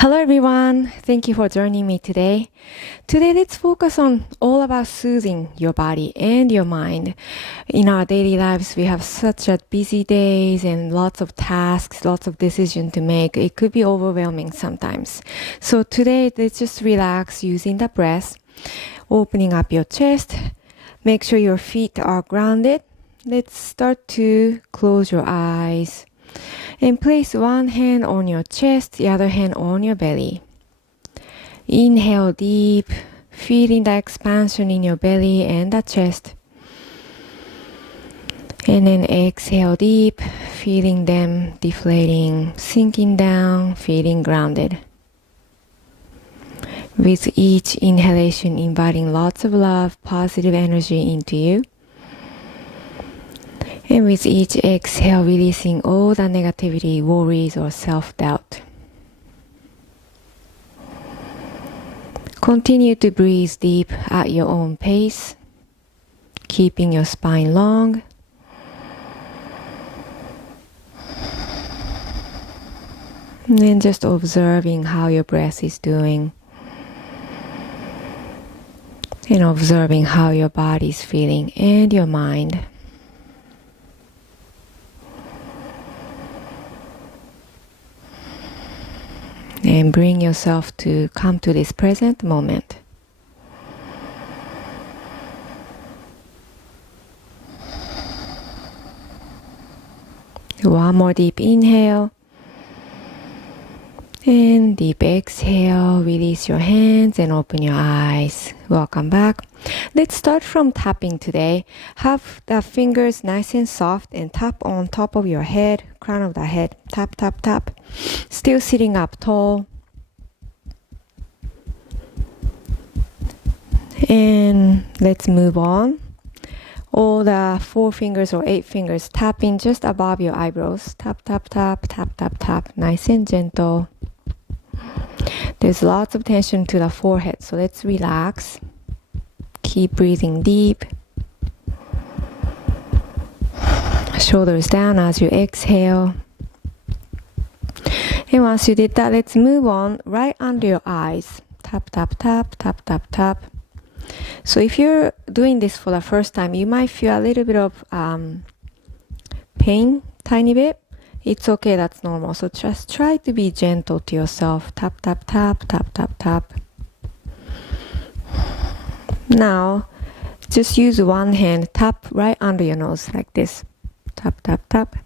Hello everyone, thank you for joining me today. Today let's focus on all about soothing your body and your mind. In our daily lives we have such a busy days and lots of tasks, lots of decisions to make. It could be overwhelming sometimes. So today let's just relax using the breath, opening up your chest. Make sure your feet are grounded. Let's start to close your eyes. And place one hand on your chest, the other hand on your belly. Inhale deep, feeling the expansion in your belly and the chest. And then exhale deep, feeling them deflating, sinking down, feeling grounded. With each inhalation, inviting lots of love, positive energy into you. And with each exhale, releasing all the negativity, worries, or self-doubt. Continue to breathe deep at your own pace, keeping your spine long. And then just observing how your breath is doing. And observing how your body is feeling and your mind. And bring yourself to come to this present moment. One more deep inhale. And deep exhale. Release your hands and open your eyes. Welcome back. Let's start from tapping today. Have the fingers nice and soft and tap on top of your head, crown of the head. Tap, tap, tap. Still sitting up tall. And let's move on. All the 4 fingers or 8 fingers tapping just above your eyebrows. Tap, tap, tap, tap, tap, tap. Nice and gentle. There's lots of tension to the forehead, so let's relax. Keep breathing deep. Shoulders down as you exhale. And once you did that, let's move on right under your eyes. Tap, tap, tap, tap, tap, tap. So if you're doing this for the first time, you might feel a little bit of pain, tiny bit. It's okay, that's normal. So just try to be gentle to yourself. Tap, tap, tap, tap, tap, tap. Now, just use one hand, tap right under your nose like this. Tap, tap, tap.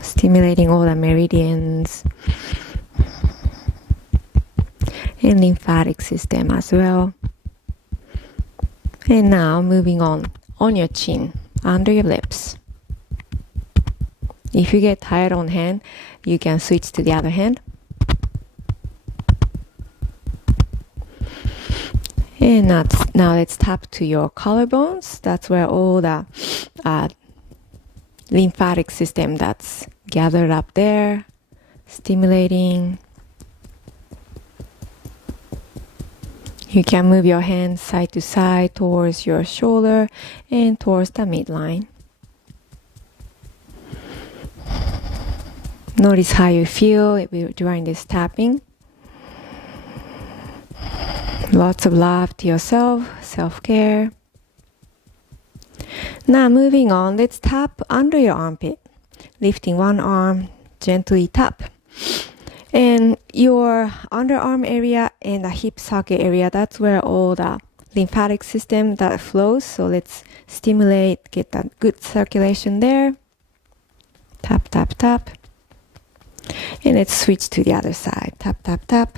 Stimulating all the meridians and lymphatic system as well. And now moving on your chin, under your lips. If you get tired on hand, you can switch to the other hand. And now let's tap to your collarbones. That's where all the lymphatic system that's gathered up there, stimulating. You can move your hands side to side towards your shoulder and towards the midline. Notice how you feel during this tapping. Lots of love to yourself, self-care. Now moving on, let's tap under your armpit. Lifting one arm, gently tap. And your underarm area and the hip socket area, that's where all the lymphatic system that flows. So let's stimulate, get that good circulation there. Tap, tap, tap. And let's switch to the other side. Tap, tap, tap.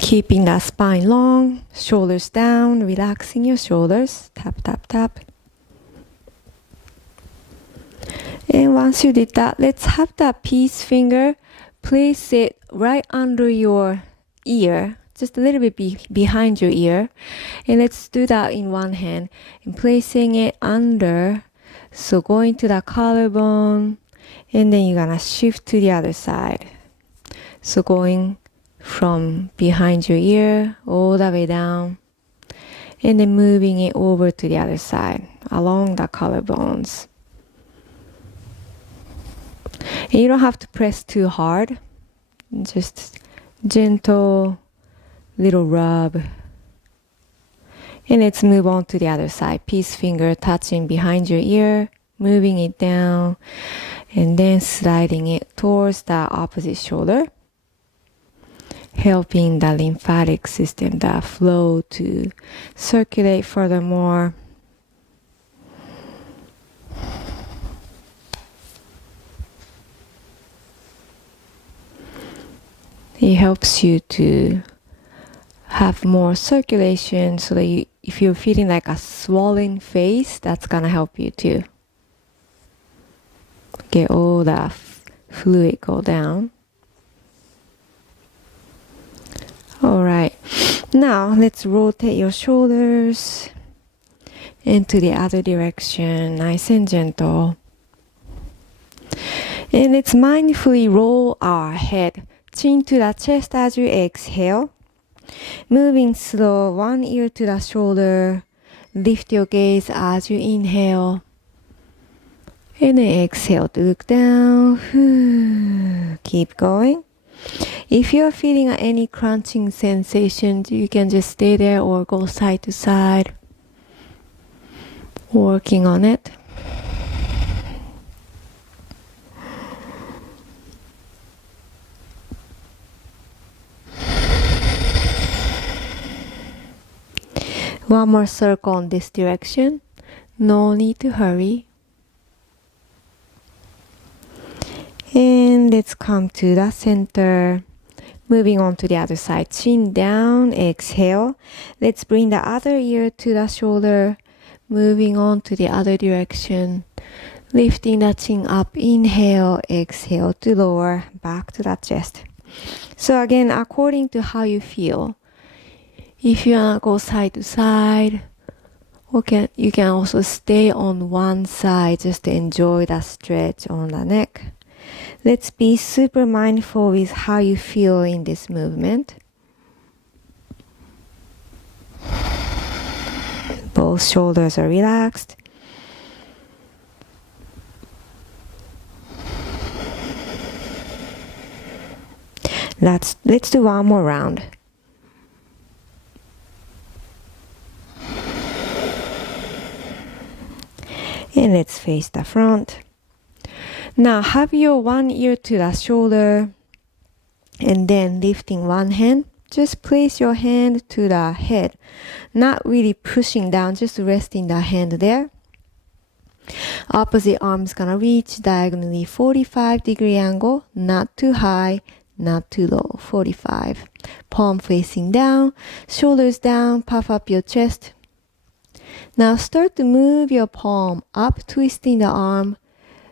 Keeping the spine long, shoulders down, relaxing your shoulders. Tap, tap, tap. And once you did that, let's have that peace finger. Place it right under your ear, just a little bit behind your ear. And let's do that in one hand. And placing it under, so going to the collarbone. And then you're gonna shift to the other side. So going from behind your ear all the way down. And then moving it over to the other side, along the collarbones. You don't have to press too hard. Just gentle little rub. And let's move on to the other side. Peace finger touching behind your ear, moving it down, and then sliding it towards the opposite shoulder, helping the lymphatic system, the flow to circulate furthermore. It helps you to have more circulation so that if you're feeling like a swollen face, that's gonna help you too. Get all the fluid go down. Alright, now let's rotate your shoulders into the other direction, nice and gentle. And let's mindfully roll our head, chin to the chest as you exhale. Moving slow, one ear to the shoulder. Lift your gaze as you inhale. And then exhale to look down. Keep going. If you're feeling any crunching sensations, you can just stay there or go side to side. Working on it. One more circle in this direction. No need to hurry. And let's come to the center. Moving on to the other side. Chin down, exhale. Let's bring the other ear to the shoulder. Moving on to the other direction. Lifting the chin up, inhale, exhale to lower, back to the chest. So again, according to how you feel. If you want to go side to side, you can also stay on one side just to enjoy the stretch on the neck. Let's be super mindful with how you feel in this movement. Both shoulders are relaxed. Let's do one more round. And let's face the front. Now have your one ear to the shoulder and then lifting one hand. Just place your hand to the head. Not really pushing down, just resting the hand there. Opposite arm is gonna reach diagonally 45-degree angle. Not too high, not too low. 45. Palm facing down, shoulders down, puff up your chest. Now start to move your palm up, twisting the arm.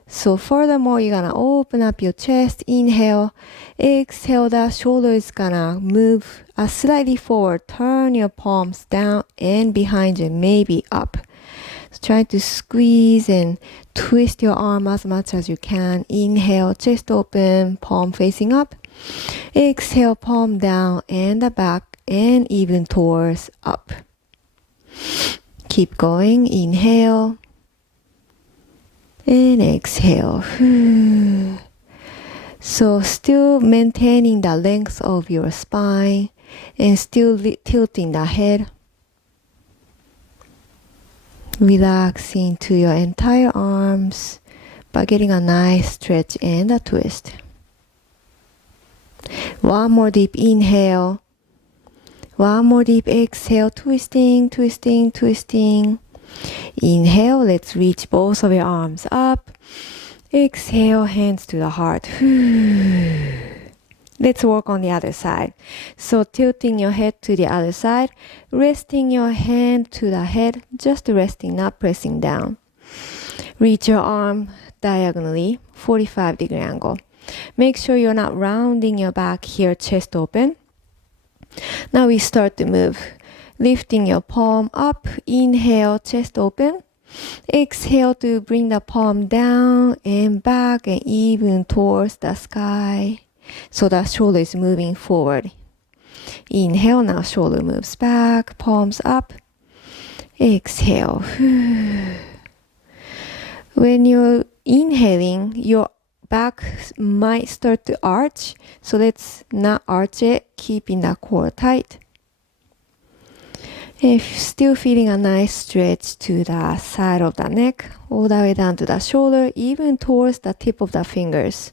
So furthermore, you're gonna open up your chest, inhale, exhale, the shoulder is gonna move slightly forward. Turn your palms down and behind you, maybe up. So try to squeeze and twist your arm as much as you can. Inhale, chest open, palm facing up. Exhale, palm down and the back and even towards up. Keep going, inhale. And exhale. So still maintaining the length of your spine and still tilting the head. Relaxing to your entire arms, but getting a nice stretch and a twist. One more deep inhale. One more deep exhale, twisting, twisting, twisting. Inhale, let's reach both of your arms up. Exhale, hands to the heart. Let's work on the other side. So tilting your head to the other side, resting your hand to the head, just resting, not pressing down. Reach your arm diagonally, 45-degree angle. Make sure you're not rounding your back here, chest open. Now we start to move. Lifting your palm up, inhale, chest open. Exhale to bring the palm down and back and even towards the sky. So the shoulder is moving forward. Inhale, now shoulder moves back, palms up. Exhale. When you're inhaling, your back might start to arch. So let's not arch it, keeping the core tight. If still feeling a nice stretch to the side of the neck, all the way down to the shoulder, even towards the tip of the fingers.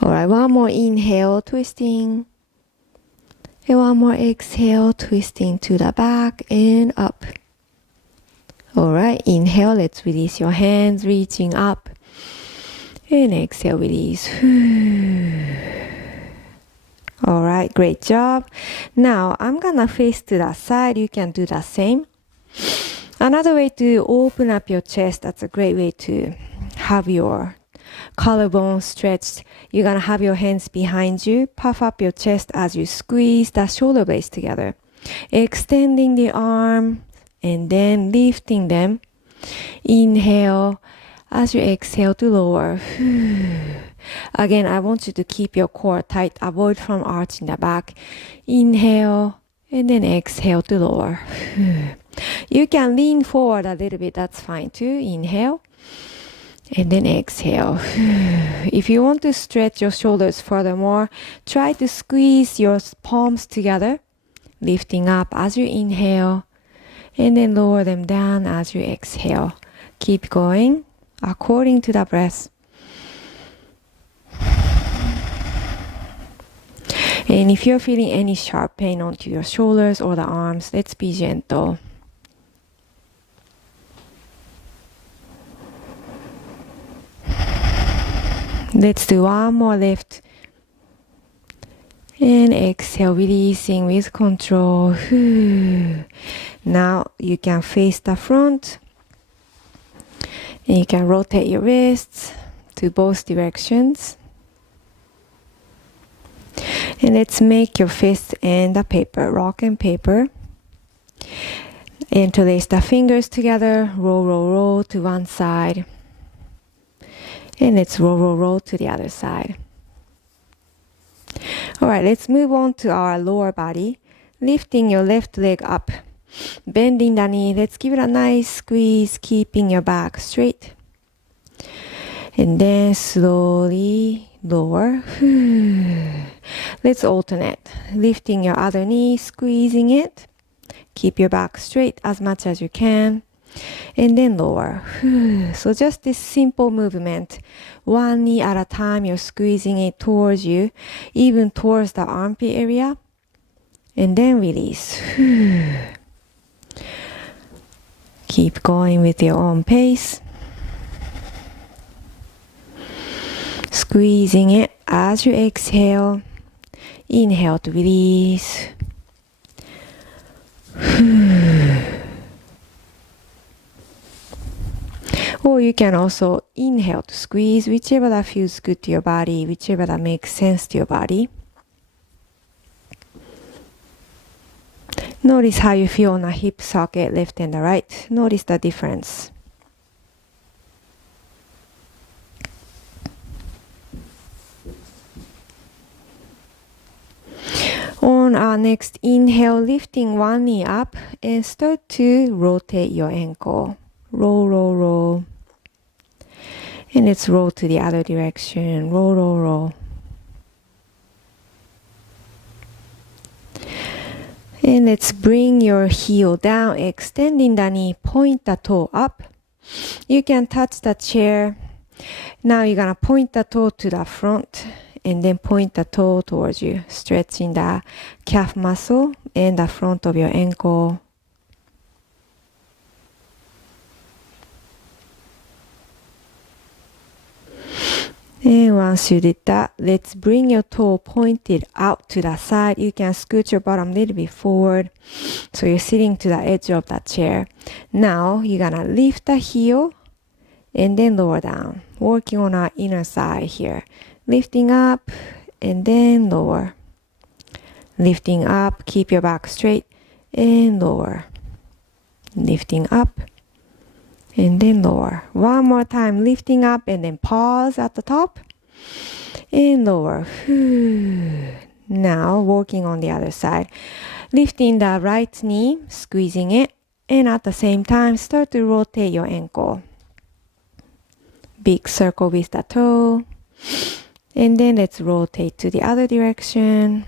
Alright, one more inhale, twisting. And one more exhale, twisting to the back and up. Alright, inhale, let's release your hands, reaching up. And exhale, release. Alright, great job. Now, I'm gonna face to the side. You can do the same. Another way to open up your chest, that's a great way to have your collarbone stretched. You're gonna have your hands behind you. Puff up your chest as you squeeze the shoulder blades together. Extending the arm and then lifting them. Inhale as you exhale to lower. Again, I want you to keep your core tight. Avoid from arching the back. Inhale and then exhale to lower. You can lean forward a little bit. That's fine too. Inhale. And then exhale. If you want to stretch your shoulders furthermore, try to squeeze your palms together, lifting up as you inhale, and then lower them down as you exhale. Keep going according to the breath. And if you're feeling any sharp pain onto your shoulders or the arms, let's be gentle. Let's do one more lift. And exhale, releasing with control. Now you can face the front. And you can rotate your wrists to both directions. And let's make your fists and the paper, rock and paper. Interlace the fingers together, roll, roll, roll to one side. And let's roll, roll, roll to the other side. Alright, let's move on to our lower body. Lifting your left leg up. Bending the knee. Let's give it a nice squeeze, keeping your back straight. And then slowly lower. Let's alternate. Lifting your other knee, squeezing it. Keep your back straight as much as you can. And then lower. So just this simple movement. One knee at a time, you're squeezing it towards you, even towards the armpit area. And then release. Keep going with your own pace. Squeezing it as you exhale. Inhale to release. Or you can also inhale to squeeze, whichever that feels good to your body, whichever that makes sense to your body. Notice how you feel on a hip socket, left and the right. Notice the difference. On our next inhale, lifting one knee up and start to rotate your ankle. Roll, roll, roll. And let's roll to the other direction. Roll, roll, roll. And let's bring your heel down, extending the knee, point the toe up. You can touch the chair. Now you're gonna point the toe to the front and then point the toe towards you, stretching the calf muscle and the front of your ankle. And once you did that, let's bring your toe pointed out to the side. You can scoot your bottom a little bit forward. So you're sitting to the edge of that chair. Now you're gonna lift the heel and then lower down. Working on our inner side here. Lifting up and then lower. Lifting up, keep your back straight and lower. Lifting up. And then lower. One more time, lifting up and then pause at the top. And lower. Now, working on the other side. Lifting the right knee, squeezing it. And at the same time, start to rotate your ankle. Big circle with the toe. And then let's rotate to the other direction.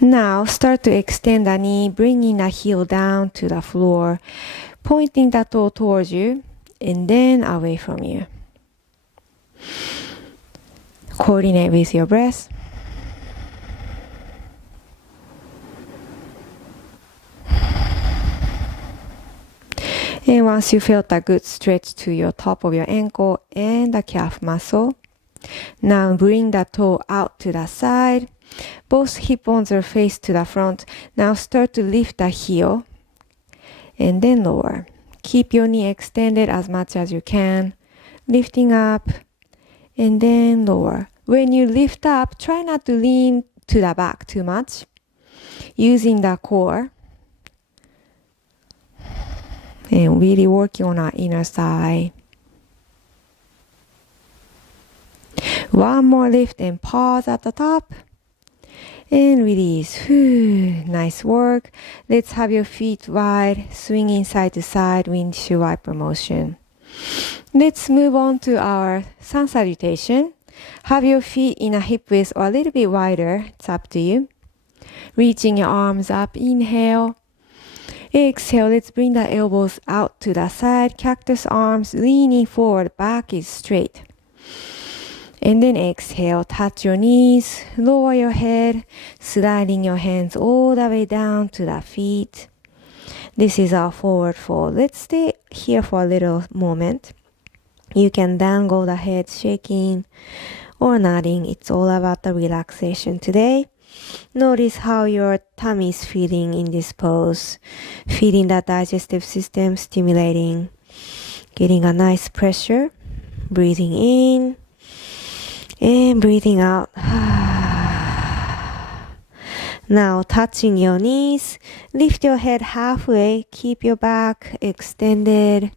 Now start to extend the knee, bringing the heel down to the floor, pointing the toe towards you, and then away from you. Coordinate with your breath. And once you felt a good stretch to your top of your ankle and the calf muscle, now bring the toe out to the side. Both hip bones are faced to the front. Now start to lift the heel and then lower. Keep your knee extended as much as you can, lifting up and then lower. When you lift up, try not to lean to the back too much, using the core and really working on our inner thigh. One more lift and pause at the top. And release. Whew. Nice work. Let's have your feet wide, swinging side to side, windshield wiper motion. Let's move on to our sun salutation. Have your feet in a hip width or a little bit wider. It's up to you. Reaching your arms up. Inhale. Exhale. Let's bring the elbows out to the side. Cactus arms leaning forward. Back is straight. And then exhale, touch your knees, lower your head, sliding your hands all the way down to the feet. This is our forward fold. Let's stay here for a little moment. You can dangle the head, shaking or nodding. It's all about the relaxation today. Notice how your tummy is feeling in this pose. Feeding the digestive system, stimulating, getting a nice pressure. Breathing in. And breathing out. Now touching your knees, lift your head halfway, keep your back extended,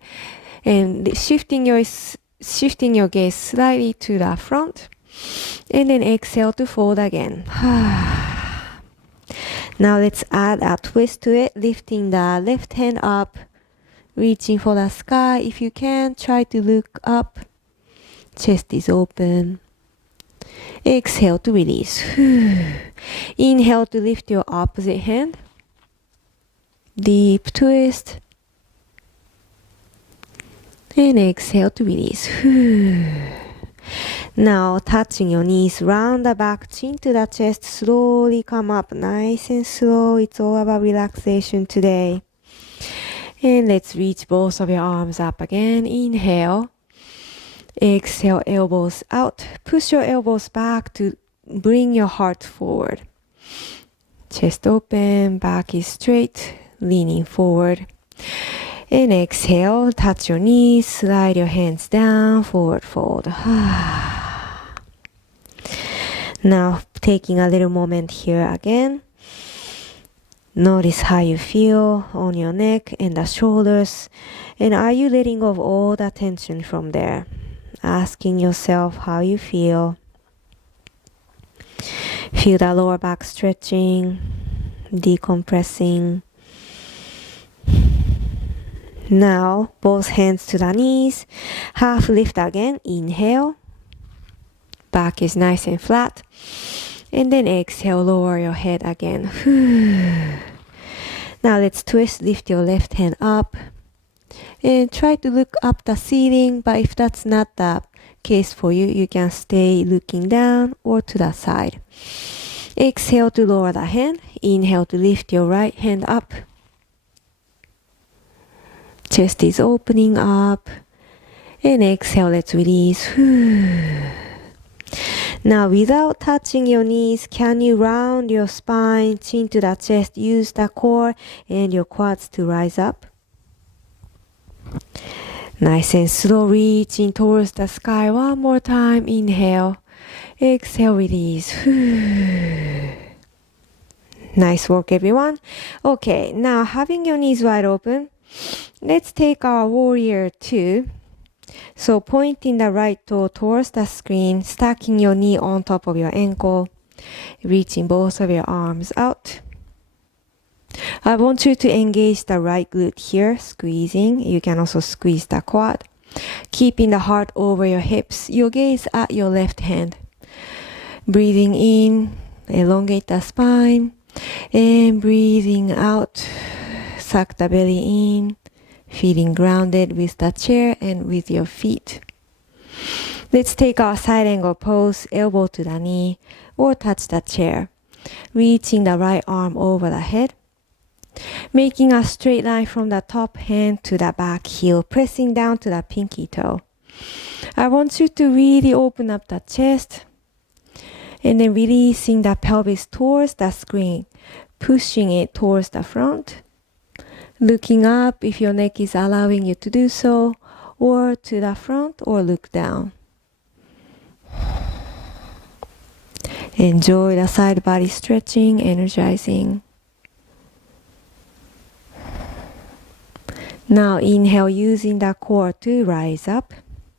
and shifting your gaze slightly to the front, and then exhale to fold again. Now let's add a twist to it, lifting the left hand up, reaching for the sky. If you can, try to look up. Chest is open. Exhale to release. Inhale to lift your opposite hand. Deep twist. And exhale to release. Now touching your knees, round the back, chin to the chest, slowly come up, nice and slow. It's all about relaxation today. And let's reach both of your arms up again. Inhale. Exhale, elbows out. Push your elbows back to bring your heart forward. Chest open, back is straight, leaning forward. And exhale, touch your knees, slide your hands down, forward fold. Now, taking a little moment here again. Notice how you feel on your neck and the shoulders. And are you letting go of all the tension from there? Asking yourself how you feel. Feel the lower back stretching, decompressing. Now, both hands to the knees. Half lift again. Inhale. Back is nice and flat. And then exhale, lower your head again. Now let's twist, lift your left hand up. And try to look up the ceiling, but if that's not the case for you, you can stay looking down or to the side. Exhale to lower the hand. Inhale to lift your right hand up. Chest is opening up. And exhale, let's release. Now, without touching your knees, can you round your spine, chin to the chest, use the core and your quads to rise up? Nice and slow, reaching towards the sky. One more time. Inhale. Exhale, release. Nice work, everyone. Okay, now having your knees wide open, let's take our warrior 2. So pointing the right toe towards the screen, stacking your knee on top of your ankle, reaching both of your arms out. I want you to engage the right glute here, squeezing. You can also squeeze the quad. Keeping the heart over your hips. Your gaze at your left hand. Breathing in, elongate the spine. And breathing out, suck the belly in. Feeling grounded with the chair and with your feet. Let's take our side angle pose, elbow to the knee or touch the chair. Reaching the right arm over the head. Making a straight line from the top hand to the back heel, pressing down to the pinky toe. I want you to really open up the chest and then releasing the pelvis towards the screen, pushing it towards the front. Looking up if your neck is allowing you to do so, or to the front or look down. Enjoy the side body stretching, energizing. Now inhale using the core to rise up,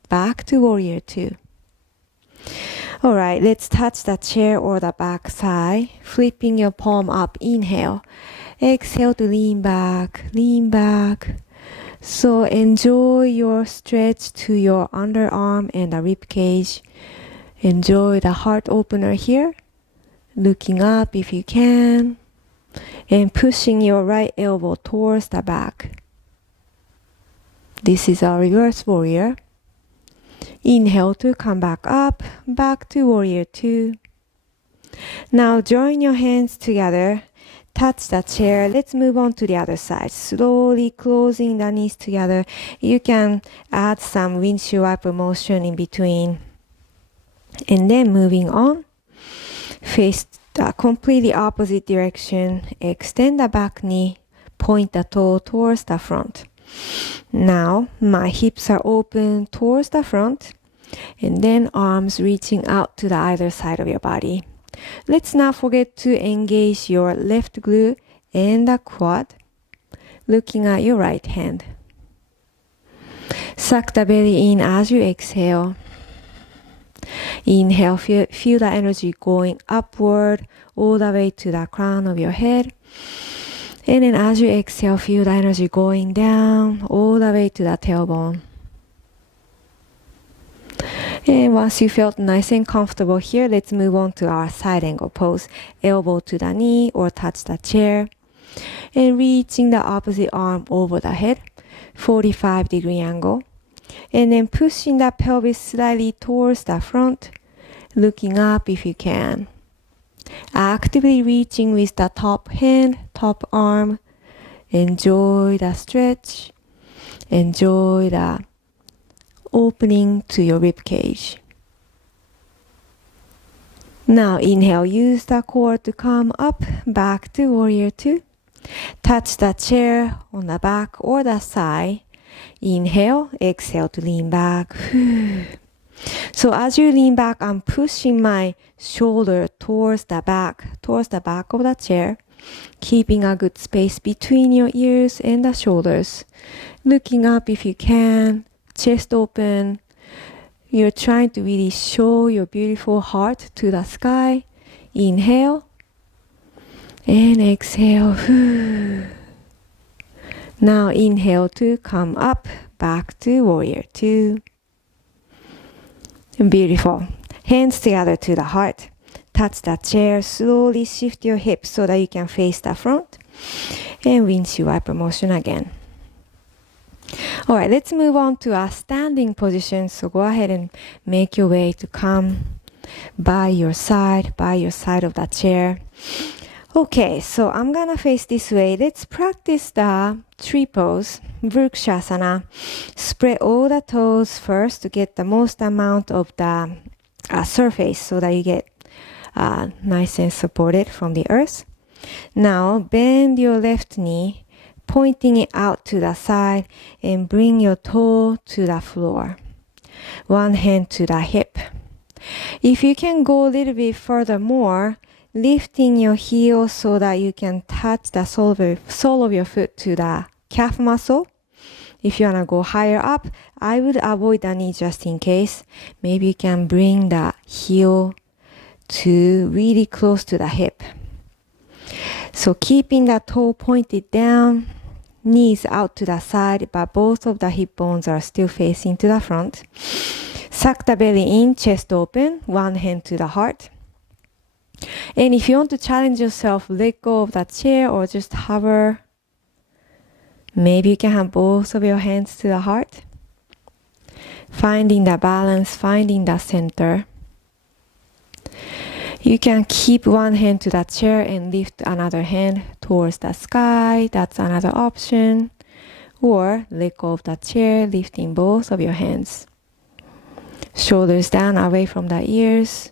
back to warrior two. Alright, let's touch the chair or the back side, flipping your palm up, inhale. Exhale to lean back, lean back. So enjoy your stretch to your underarm and the rib cage. Enjoy the heart opener here. Looking up if you can. And pushing your right elbow towards the back. This is our reverse warrior. Inhale to come back up, back to warrior two. Now join your hands together. Touch the chair. Let's move on to the other side. Slowly closing the knees together. You can add some windshield wiper motion in between. And then moving on. Face the completely opposite direction. Extend the back knee. Point the toe towards the front. Now my hips are open towards the front. And then arms reaching out to the either side of your body. Let's not forget to engage your left glute and the quad, looking at your right hand. Suck the belly in as you exhale. Inhale, feel the energy going upward all the way to the crown of your head. And then as you exhale, feel the energy going down all the way to the tailbone. And once you felt nice and comfortable here, let's move on to our side angle pose. Elbow to the knee or touch the chair. And reaching the opposite arm over the head, 45-degree angle. And then pushing the pelvis slightly towards the front, looking up if you can. Actively reaching with the top hand, top arm. Enjoy the stretch. Enjoy the opening to your rib cage. Now inhale, use the core to come up, back to warrior two. Touch the chair on the back or the side. Inhale, exhale to lean back. So as you lean back, I'm pushing my shoulder towards the back of the chair, keeping a good space between your ears and the shoulders. Looking up if you can. Chest open. You're trying to really show your beautiful heart to the sky. Inhale. And exhale. Now inhale to come up, back to warrior two. Beautiful. Hands together to the heart. Touch the chair. Slowly shift your hips so that you can face the front. And windshield wiper motion again. Alright, let's move on to our standing position. So go ahead and make your way to come by your side of the chair. Okay, so I'm gonna face this way. Let's practice the tree pose, Vrikshasana. Spread all the toes first to get the most amount of the surface so that you get nice and supported from the earth. Now bend your left knee, pointing it out to the side and bring your toe to the floor. One hand to the hip. If you can go a little bit further more, lifting your heel so that you can touch the sole of your foot to the calf muscle. If you want to go higher up, I would avoid the knee just in case. Maybe you can bring the heel to really close to the hip. So keeping the toe pointed down, knees out to the side, but both of the hip bones are still facing to the front. Suck the belly in, chest open, one hand to the heart. And if you want to challenge yourself, let go of the chair or just hover. Maybe you can have both of your hands to the heart. Finding the balance, finding the center. You can keep one hand to the chair and lift another hand towards the sky. That's another option. Or let go of the chair, lifting both of your hands. Shoulders down, away from the ears.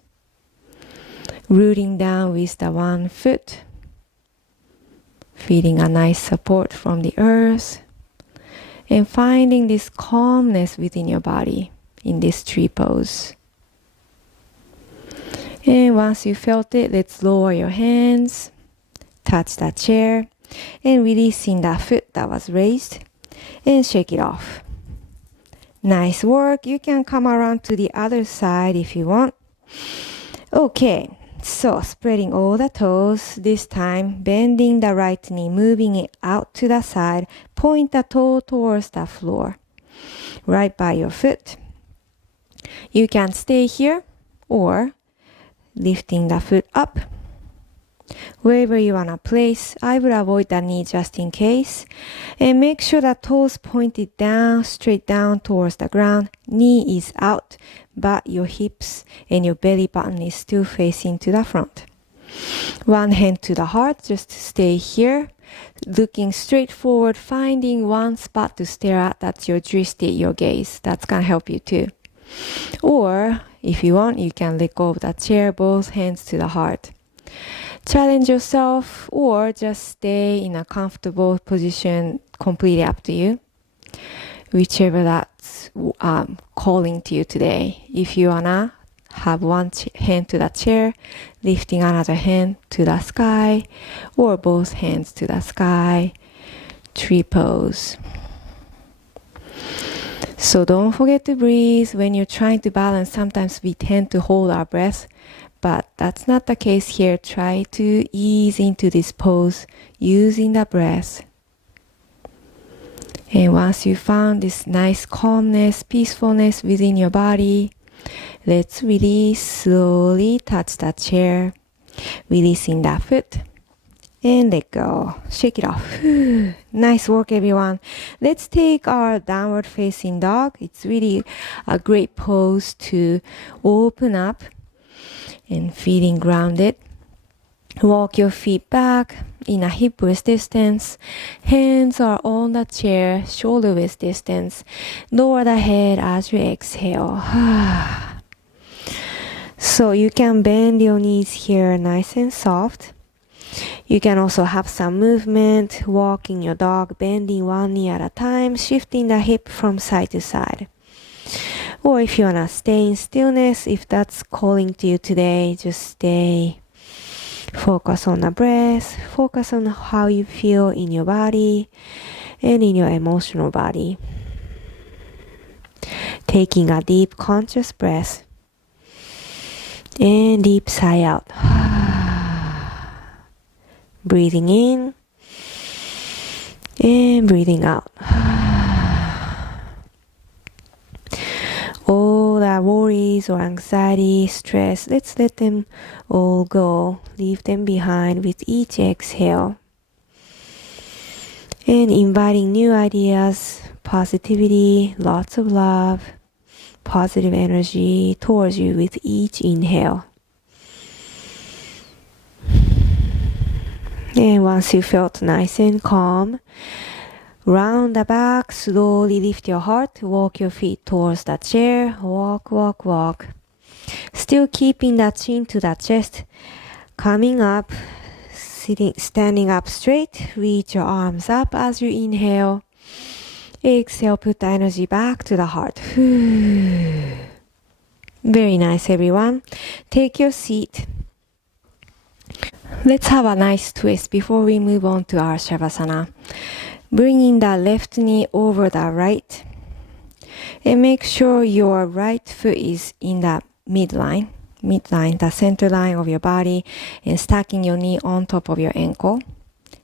Rooting down with the one foot. Feeling a nice support from the earth. And finding this calmness within your body in this tree pose. And once you felt it, let's lower your hands, touch the chair, and releasing that foot that was raised, and shake it off. Nice work. You can come around to the other side if you want. Okay, so spreading all the toes, this time bending the right knee, moving it out to the side, point the toe towards the floor, right by your foot. You can stay here or lifting the foot up. Wherever you want to place, I will avoid the knee just in case. And make sure the toes pointed down, straight down towards the ground. Knee is out, but your hips and your belly button is still facing to the front. One hand to the heart, just stay here. Looking straight forward, finding one spot to stare at. That's your drishti, your gaze. That's going to help you too. Or if you want, you can let go of the chair, both hands to the heart. Challenge yourself or just stay in a comfortable position, completely up to you. Whichever that's calling to you today. If you wanna have one hand to the chair, lifting another hand to the sky, or both hands to the sky, tree pose. So don't forget to breathe. When you're trying to balance, sometimes we tend to hold our breath, but that's not the case here. Try to ease into this pose using the breath. And once you found this nice calmness, peacefulness within your body, let's release, slowly touch the chair, releasing that foot. And let go. Shake it off. Nice work, everyone. Let's take our downward facing dog. It's really a great pose to open up and feeling grounded. Walk your feet back in a hip width distance. Hands are on the chair, shoulder width distance. Lower the head as you exhale. So you can bend your knees here nice and soft. You can also have some movement, walking your dog, bending one knee at a time, shifting the hip from side to side. Or if you want to stay in stillness, if that's calling to you today, just stay. Focus on the breath, focus on how you feel in your body and in your emotional body. Taking a deep conscious breath and deep sigh out. Breathing in and breathing out. All the worries or anxiety, stress, let's let them all go. Leave them behind with each exhale. And inviting new ideas, positivity, lots of love, positive energy towards you with each inhale. And once you felt nice and calm, round the back, slowly lift your heart, walk your feet towards the chair, walk, walk, walk. Still keeping the chin to the chest, coming up, standing up straight, reach your arms up as you inhale. Exhale, put the energy back to the heart. Very nice, everyone. Take your seat. Let's have a nice twist before we move on to our Shavasana. Bringing the left knee over the right. And make sure your right foot is in the midline, midline, the center line of your body, and stacking your knee on top of your ankle.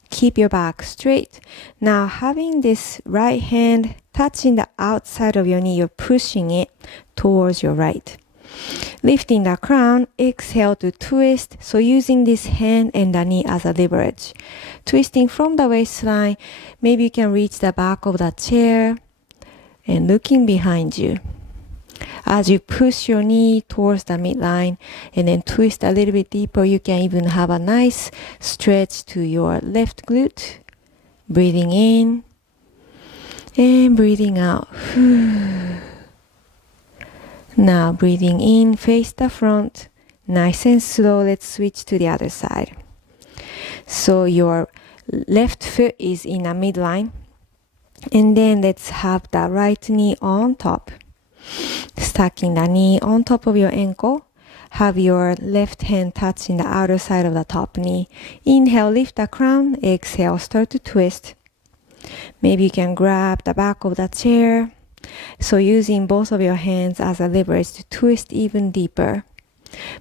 Keep your back straight. Now, having this right hand touching the outside of your knee, you're pushing it towards your right. Lifting the crown, exhale to twist. So using this hand and the knee as a leverage. Twisting from the waistline, maybe you can reach the back of the chair and looking behind you. As you push your knee towards the midline and then twist a little bit deeper, you can even have a nice stretch to your left glute. Breathing in and breathing out. Now breathing in, face the front. Nice and slow, let's switch to the other side. So your left foot is in a midline. And then let's have the right knee on top. Stacking the knee on top of your ankle. Have your left hand touching the outer side of the top knee. Inhale, lift the crown. Exhale, start to twist. Maybe you can grab the back of the chair. So using both of your hands as a leverage to twist even deeper.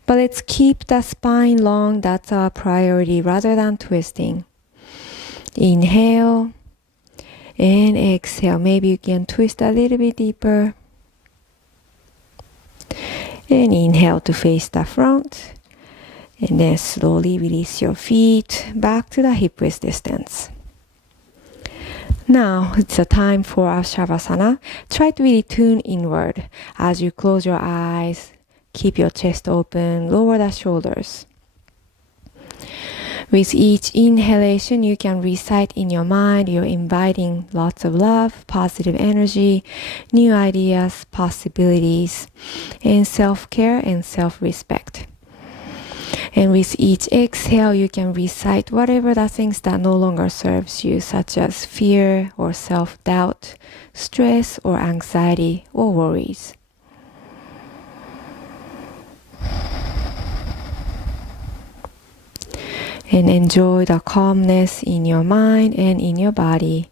But let's keep the spine long. That's our priority rather than twisting. Inhale and exhale. Maybe you can twist a little bit deeper. And inhale to face the front. And then slowly release your feet back to the hip width distance. Now it's a time for our Shavasana. Try to really tune inward as you close your eyes. Keep your chest open, lower the shoulders. With each inhalation, you can recite in your mind, you're inviting lots of love, positive energy, new ideas, possibilities, and self-care and self-respect. And with each exhale, you can recite whatever the things that no longer serves you, such as fear or self-doubt, stress or anxiety or worries. And enjoy the calmness in your mind and in your body.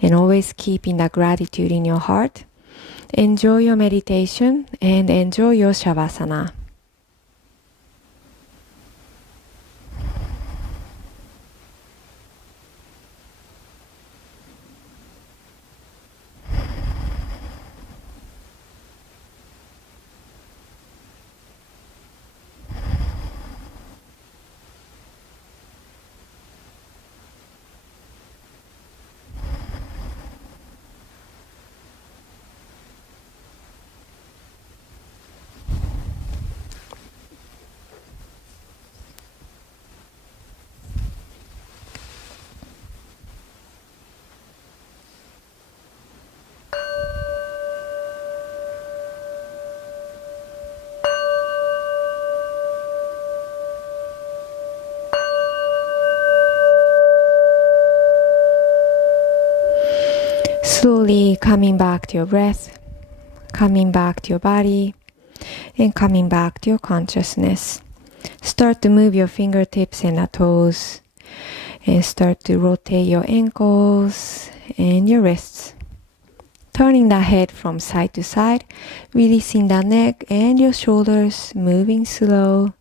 And always keeping the gratitude in your heart. Enjoy your meditation and enjoy your Shavasana. Slowly coming back to your breath, coming back to your body, and coming back to your consciousness. Start to move your fingertips and the toes, and start to rotate your ankles and your wrists. Turning the head from side to side, releasing the neck and your shoulders, moving slow.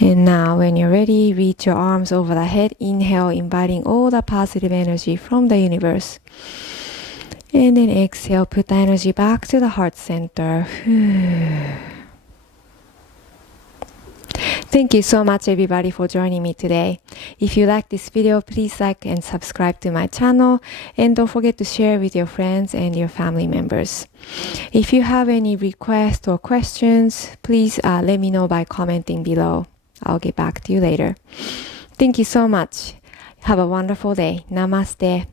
And now when you're ready, reach your arms over the head. Inhale, inviting all the positive energy from the universe. And then exhale, put the energy back to the heart center. Thank you so much everybody for joining me today. If you like this video, please like and subscribe to my channel. And don't forget to share with your friends and your family members. If you have any requests or questions, please let me know by commenting below. I'll get back to you later. Thank you so much. Have a wonderful day. Namaste.